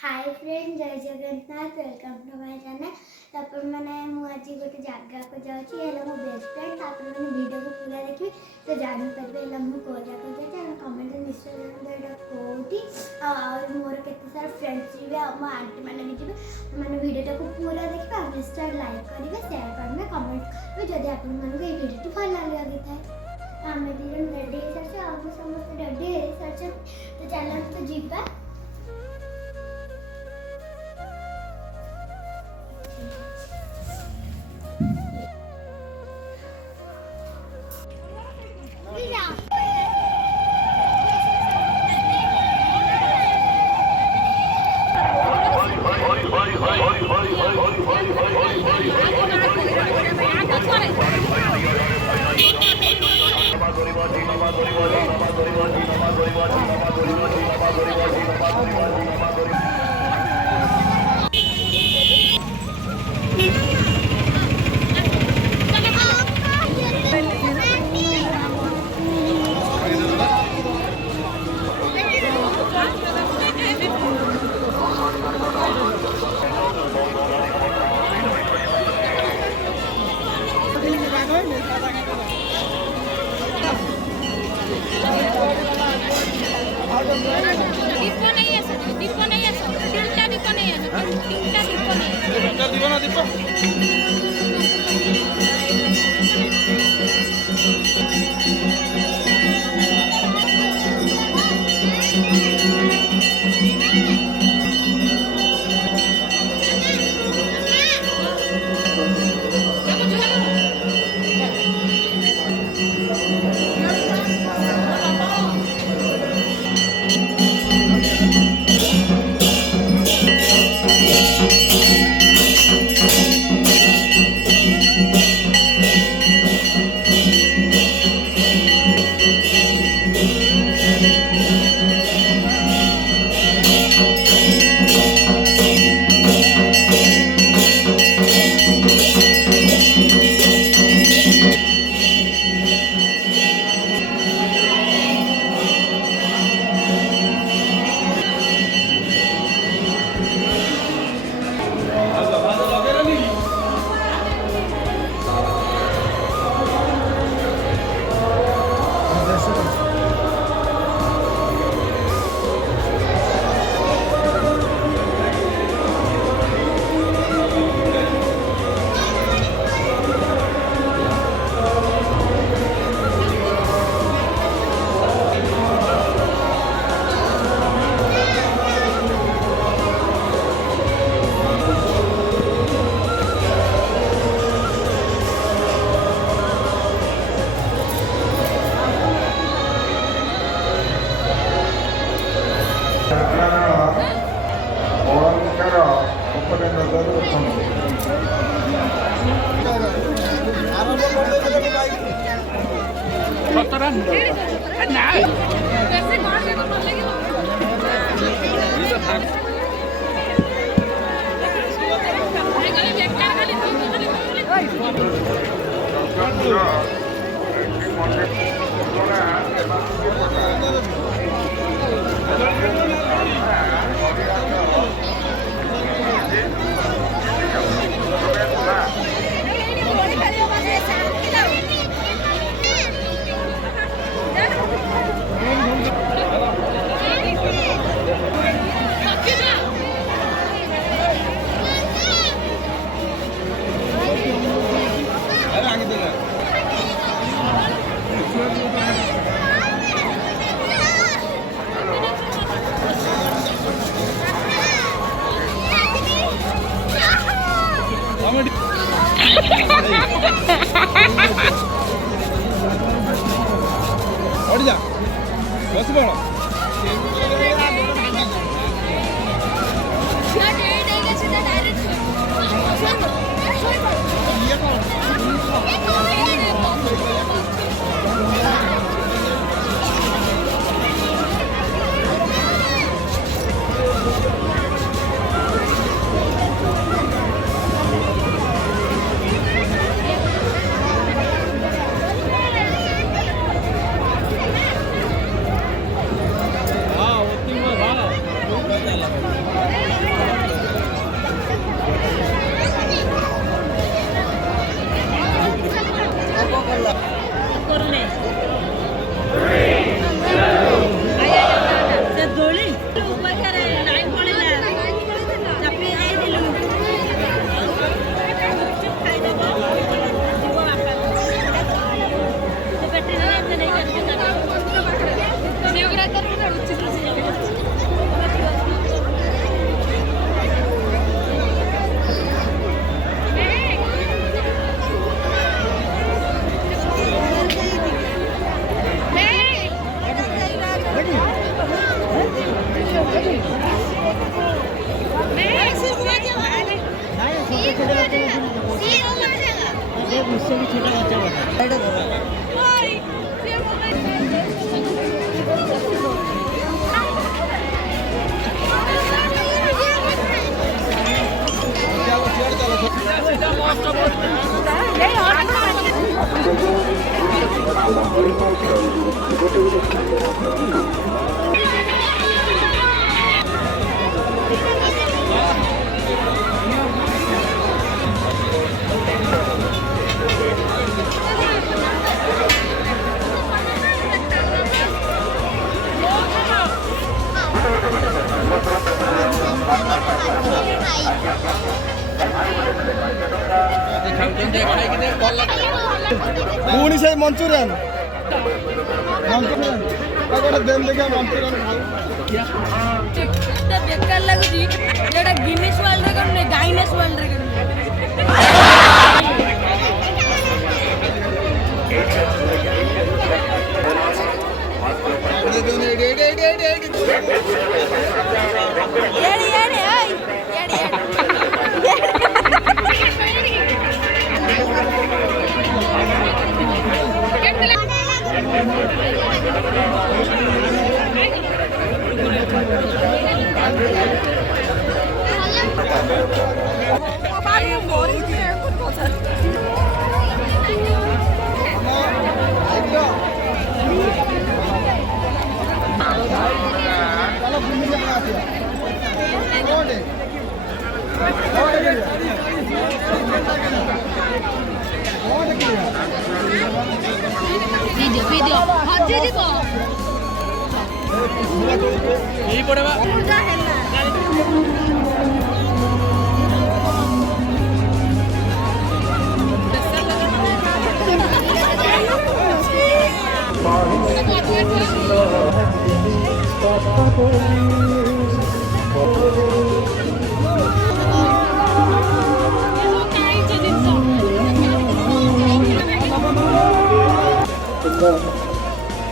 हाय friend जय Jagannath welcome to my channel. तापर मैंने मुझे गोटे जगह को जाऊँगी है मो बेस्ट फ्रेंड तापर मैंने वीडियो को पूरा देखिए तो जानीपारे मुझे कौ जगह जाए कमेंट निश्चय जानते कौटी और मोर केते सारा फ्रेंड्स जी मो आंटी मैंने भी जी मैंने वीडियो को पूरा देखिए और निश्चय लाइक करेंगे शेयर करेंगे कमेंट करेंगे जब आप वीडियो भल लगी था आम दी जन रेडी हो सारे आम समस्त रेडी हो सारे तो चलो तो जीवा दीप नहीं है सर दीप नहीं है सर तीनटा दीप नहीं है तीनटा दीप नहीं है तीनटा दीप ना दीप পুনি সেই মঞ্চুরিয়ান দেন দেখে মঞ্চুরিয়ান বেকার লাগুଛି যেটা গিনেস ওয়ার্ল্ড রেকর্ড নেই গাইনেস ওয়ার্ল্ড রেকর্ড ভিডিও ভিডিও হজে দিব এই পড়বা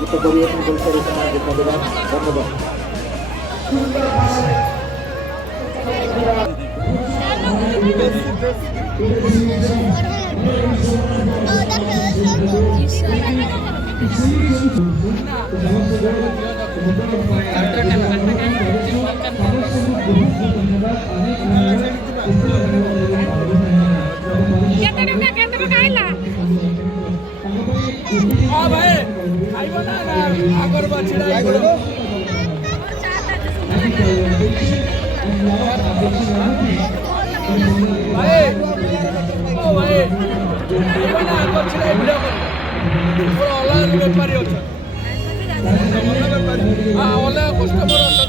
Kita beri yang bersama sama kita dengan Ramadan. हाँ भाई आइबो ना आगर बाछड़ा आइबो भाई ओ भाई आइबो ना आगर बाछड़ा वीडियो कर पूरा ऑनलाइन व्यापारी होछ हां ऑनलाइन कस्टमर होछ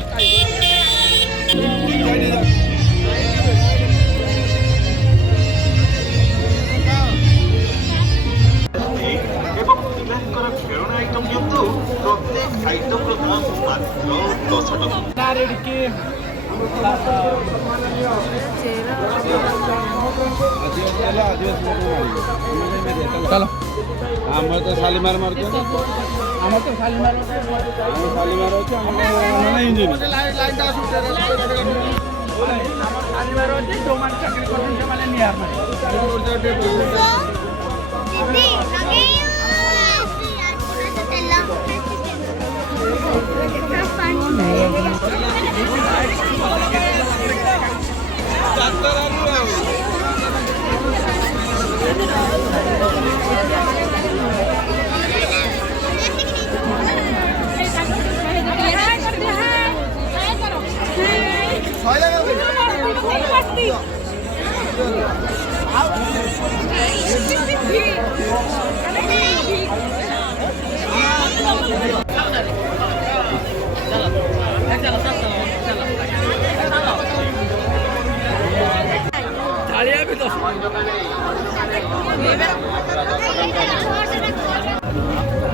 चलो आम तो शालीमार मार्केट आम तो शालीमार शालीमार अच्छे इंजिन शालीमार अच्छे जो मान चाकरी करते माने निया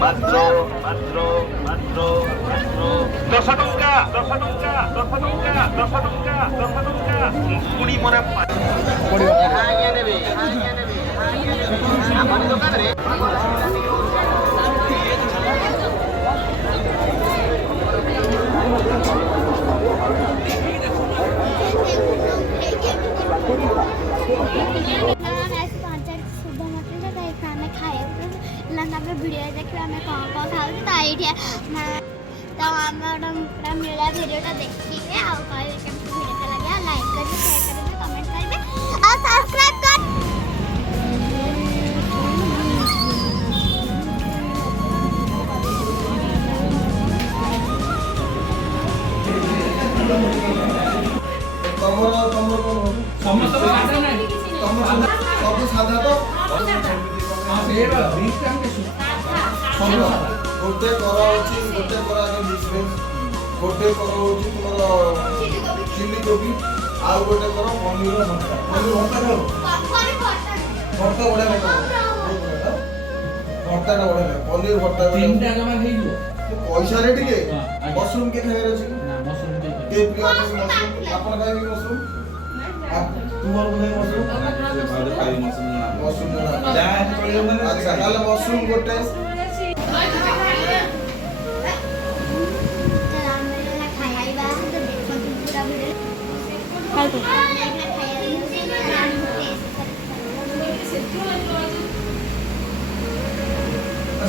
মাত্র 10 টাকা কুড়ি মরা আমার দোকানে ऐसे 5-4 सुबह मतलब खाना खाए ଆମେ କ'ଣ କ'ଣ ଖାଉଛୁ ତ ଏଇଠି ତ ଆମର ପୁରା ମେଳା ଭିଡ଼ିଓଟା ଦେଖିବେ ଆଉ କହିବେ କେମିତି ଭିଡ଼ିଓଟା ଲାଗିଲା ଲାଇକ୍ କରିବେ ସେୟାର କରିବେ କମେଣ୍ଟ କରିବେ ଆଉ ସବସ୍କ୍ରାଇବ୍ କର ସମସ୍ତ ସାଧା ନାହିଁ ସବୁ ସାଧା ତ ଗୋଟେ କର ହଉଛି ଗୋଟେ କର ଆଗେ ମିକ୍ସ ଗୋଟେ କର ହଉଛି ତୁମର ଚିଲି କୋବି ଆଉ ଗୋଟେ କର ପନିର ଭର୍ତ୍ତା ଭର୍ତ୍ତା ଖାଉ ଭର୍ତ୍ତା ବଢ଼ିଆ ଲାଗେ ଭର୍ତ୍ତାଟା ବଢ଼ିଆ ଲାଗେ ପନିର ଭର୍ତ୍ତା ତିନିଟା ଜମା ହେଇଯିବ ପଇସାରେ ଟିକେ ହଁ, ଆଜ୍ଞା। ମସରୁମ କିଏ ଖାଇବାର ଅଛି ନା ମସରୁମ ଟିକେ କିଏ ପ୍ରିୟ ଅଛି ମସରୁମ ଆପଣ ଖାଇବେ କି ମସରୁମ ତୁମର ବୋଧେ ମସରୁମ ମସରୁମ ଆଚ୍ଛା ତାହେଲେ ମସରୁମ ଗୋଟେ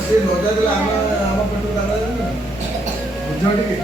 ସେ ଲଗା ଦେଲେ ଆମ ପେଟ ଦାଦା ବୁଝ ଟିକେ